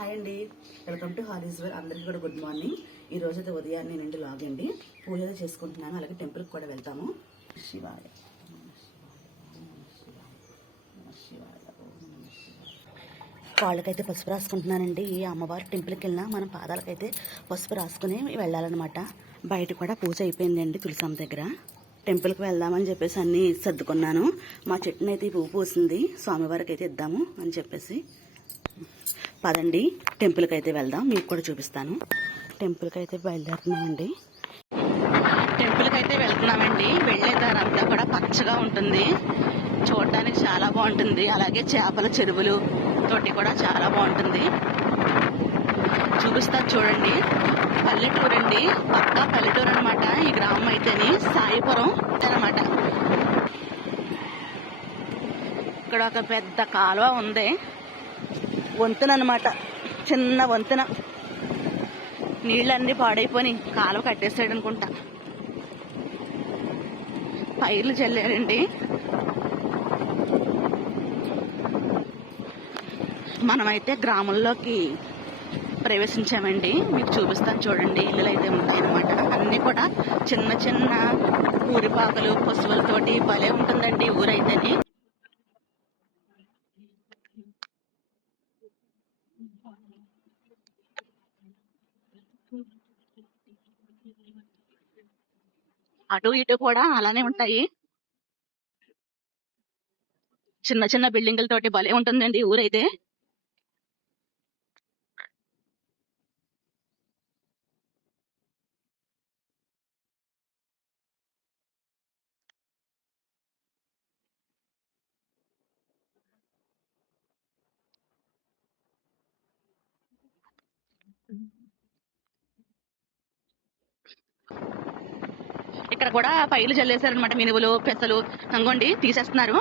Hi అండి, welcome to హారీస్వేర్. అందరికీ కూడా గుడ్ మార్నింగ్. ఈ రోజైతే ఉదయాన్నే నుండి లాగ్ అండి, పూజ చేసుకుంటున్నాను. అలాగే టెంపుల్కి కూడా వెళ్తాము. శివాయ కాళ్ళకైతే పసుపు రాసుకుంటున్నానండి. ఈ అమ్మవారి టెంపుల్కి వెళ్ళినా మనం పాదాలకైతే పసుపు రాసుకుని వెళ్ళాలన్నమాట. బయట కూడా పూజ అయిపోయిందండి తులసమ్మ దగ్గర. టెంపుల్కి వెళ్దామని చెప్పేసి అన్నీ సర్దుకున్నాను. మా చెట్టునైతే అయితే పువ్వు పూసింది, స్వామివారికి అయితే ఇద్దాము అని చెప్పేసి. పదండి టెంపుల్కి అయితే వెళ్దాం, మీకు కూడా చూపిస్తాను. టెంపుల్కి అయితే బయలుదేరుతున్నామండి. టెంపుల్కి అయితే వెళ్తున్నామండి. వెళ్ళే దారంతా కూడా పచ్చగా ఉంటుంది, చూడడానికి చాలా బాగుంటుంది. అలాగే చేపల చెరువులు తోటి కూడా చాలా బాగుంటుంది. చూపిస్తా చూడండి. పల్లెటూరు అండి, పక్కా పల్లెటూరు అనమాట. ఈ గ్రామం అయితేని సాయిపురం అనమాట. ఇక్కడ ఒక పెద్ద కాలువ ఉంది, వంతెన అనమాట, చిన్న వంతెన. నీళ్ళన్నీ పాడైపోయి కాలువ కట్టేసాడు అనుకుంటా. పైర్లు చల్లారండి. మనమైతే గ్రామంలోకి ప్రవేశించామండి. మీకు చూపిస్తాను చూడండి. ఇల్లులు అయితే ఉంటాయన్నమాట. అన్నీ కూడా చిన్న చిన్న ఊరిపాకలు పశువులతోటి భలే ఉంటుందండి ఊరైతేని. అటు ఇటు కూడా అలానే ఉంటాయి, చిన్న చిన్న బిల్డింగులతోటి భలే ఉంటుందండి ఊరైతే. ఇక్కడ కూడా పైర్లు చల్లేశారనమాట. మినువులు పెసలు అంగోండి తీసేస్తున్నారు.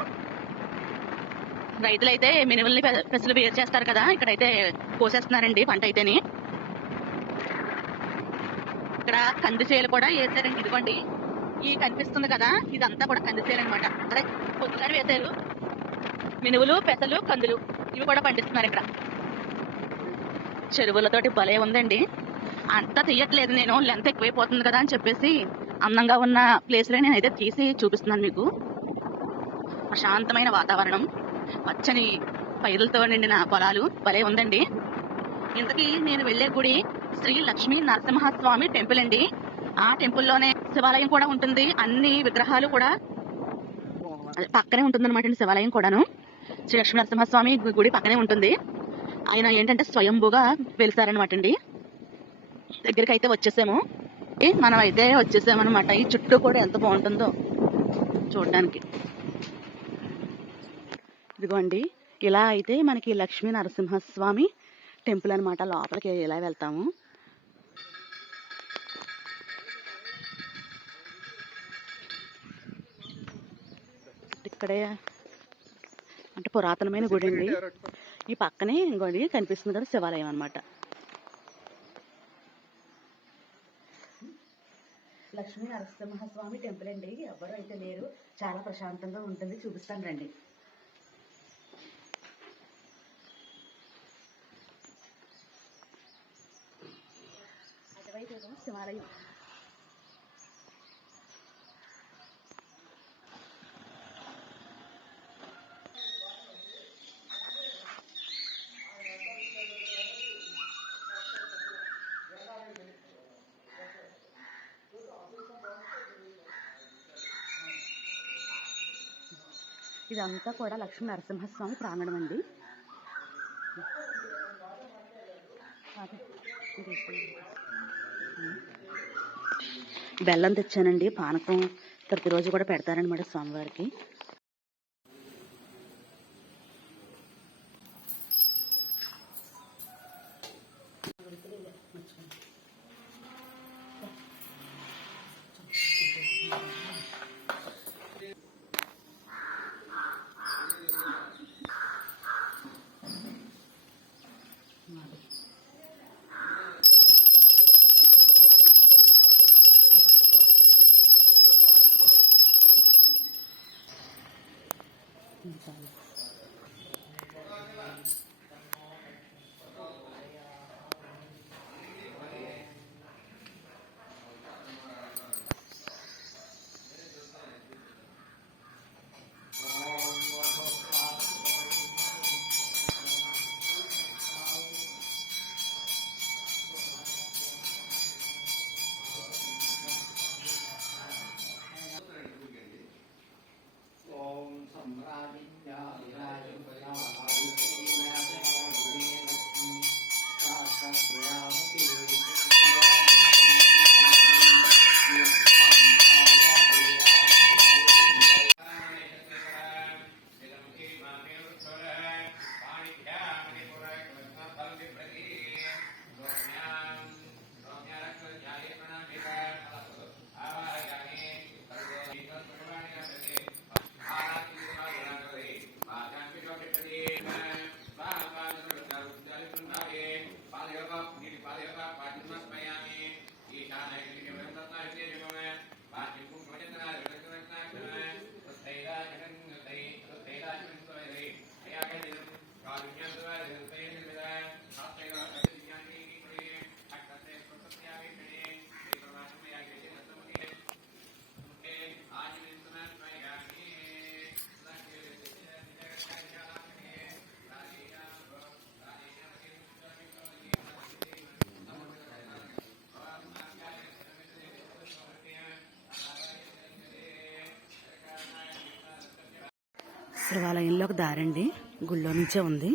రైతులైతే మినువుల్ని పెసలు వేరు చేస్తారు కదా, ఇక్కడైతే కోసేస్తున్నారండి పంట అయితేని. ఇక్కడ కందిసేలు కూడా వేసారండి. ఇదిగోండి ఈ కనిపిస్తుంది కదా, ఇదంతా కూడా కందిసేలు అనమాట. అదే పొద్దుగానే వేసారు. మినువులు పెసలు కందులు ఇవి కూడా పండిస్తున్నారు ఇక్కడ. చెరువులతోటి భలే ఉందండి. అంతా తీయట్లేదు నేను, లెంత్ ఎక్కువైపోతుంది కదా అని చెప్పేసి అందంగా ఉన్న ప్లేస్లో నేనైతే తీసి చూపిస్తున్నాను మీకు. ప్రశాంతమైన వాతావరణం, పచ్చని పైరులతో నిండిన పొలాలు భలే ఉందండి. ఇంతకీ నేను వెళ్లే గుడి శ్రీ లక్ష్మీ నరసింహస్వామి టెంపుల్ అండి. ఆ టెంపుల్లోనే శివాలయం కూడా ఉంటుంది. అన్ని విగ్రహాలు కూడా పక్కనే ఉంటుందన్నమాట అండి. శివాలయం కూడాను శ్రీ లక్ష్మీ నరసింహస్వామి గుడి పక్కనే ఉంటుంది. ఆయన ఏంటంటే స్వయంభూగా వెలిసారనమాట అండి. దగ్గరికి అయితే వచ్చేసాము. మనం అయితే వచ్చేసామన్నమాట. ఈ చుట్టూ కూడా ఎంత బాగుంటుందో చూడడానికి. ఇదిగోండి ఇలా అయితే మనకి లక్ష్మీ నరసింహస్వామి టెంపుల్ అనమాట. లోపలికి ఎలా వెళ్తాము. ఇక్కడే అంటే పురాతనమైన గుడి అండి. ఈ పక్కనే ఇంకోటి కనిపిస్తుంది కదా శివాలయం అనమాట. లక్ష్మీ నరసింహస్వామి టెంపుల్ అండి. ఎవరు అయితే లేరు, చాలా ప్రశాంతంగా ఉంటుంది. చూపిస్తాను రండి. అటువైపు శివాలయం. ఇదంతా కూడా లక్ష్మీ నరసింహస్వామి ప్రాంగణం అండి. బెల్లం తెచ్చానండి, పానకం ప్రతిరోజు కూడా పెడతారనమాట స్వామివారికి. శివాలయంలో ఒక దారండి, గుళ్ళో నుంచే ఉంది.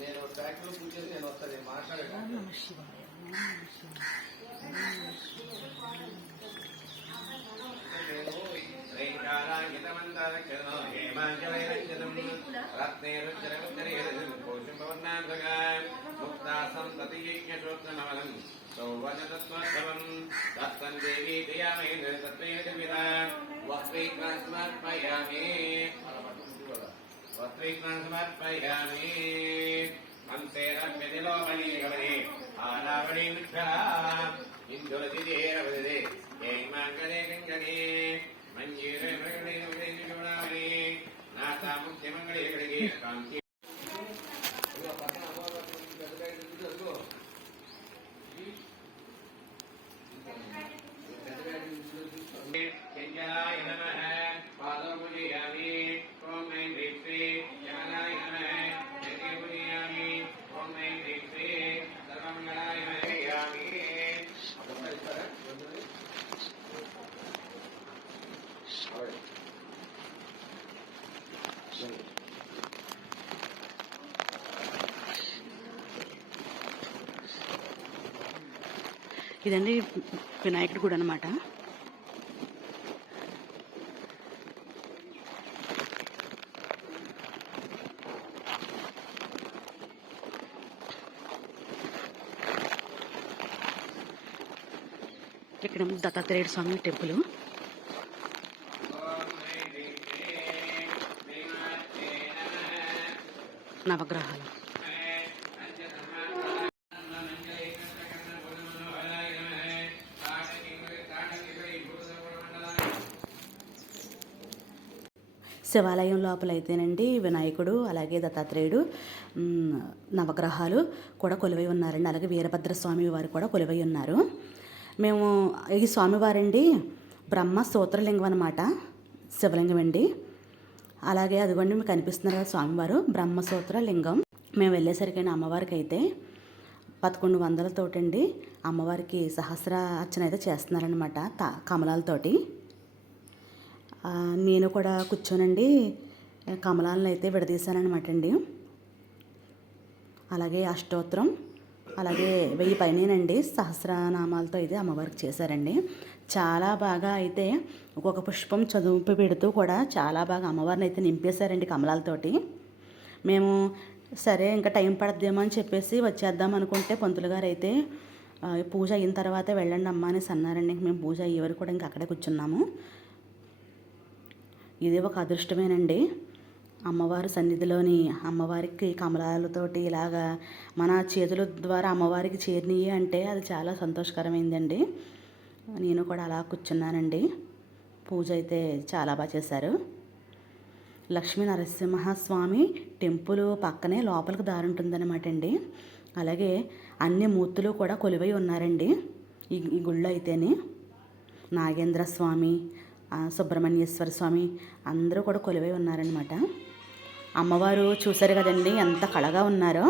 నేను ట్రాక్టర్ పూజ చేసి నేను వస్తాను మాట్లాడాను. ఇదండి వినాయకుడి గుడి అనమాట. ఇక్కడ దత్తాత్రేయ స్వామి టెంపుల్. నవగ్రహాలు. శివాలయం లోపల అయితేనండి వినాయకుడు అలాగే దత్తాత్రేయుడు నవగ్రహాలు కూడా కొలువై ఉన్నారండి. అలాగే వీరభద్రస్వామి వారు కూడా కొలువై ఉన్నారు. మేము ఈ స్వామివారండి బ్రహ్మ సూత్రలింగం అన్నమాట, శివలింగం అండి. అలాగే అదిగోండి మీకు కనిపిస్తున్నారు కదా స్వామివారు బ్రహ్మసూత్ర లింగం. మేము వెళ్ళేసరికి అమ్మవారికి అయితే 1100తోటండి అమ్మవారికి సహస్ర అర్చన అయితే చేస్తున్నారనమాట కమలాలతోటి. నేను కూడా కూర్చోనండి కమలాలను అయితే విడదీశానమాట అండి. అలాగే అష్టోత్తరం అలాగే 1000 పైనేనండి సహస్రనామాలతో అయితే అమ్మవారికి చేశారండి. చాలా బాగా అయితే ఒక్కొక్క పుష్పం చదువు పెడుతూ కూడా చాలా బాగా అమ్మవారిని అయితే నింపేశారండి కమలాలతోటి. మేము సరే ఇంకా టైం పడద్దేమో అని చెప్పేసి వచ్చేద్దాం అనుకుంటే పంతులు గారు అయితే పూజ అయిన తర్వాత వెళ్ళండి అమ్మ అనేసి అన్నారండి. మేము పూజ అయ్యే వరకు కూడా ఇంకా అక్కడే కూర్చున్నాము. ఇది ఒక అదృష్టమేనండి, అమ్మవారి సన్నిధిలోని అమ్మవారికి కమలాలతోటి ఇలాగా మన చేతుల ద్వారా అమ్మవారికి చేరినవి అంటే అది చాలా సంతోషకరమైందండి. నేను కూడా అలా కూర్చున్నానండి. పూజ అయితే చాలా బాగా చేశారు. లక్ష్మీ నరసింహస్వామి టెంపుల్ పక్కనే లోపలికి దారి ఉంటుందన్నమాట అండి. అలాగే అన్ని మూర్తులు కూడా కొలువై ఉన్నారండి ఈ గుళ్ళో అయితేనే. నాగేంద్ర స్వామి, సుబ్రహ్మణ్యేశ్వర స్వామి అందరూ కూడా కొలువై ఉన్నారనమాట. అమ్మవారు చూశారు కదండి ఎంత కళగా ఉన్నారో.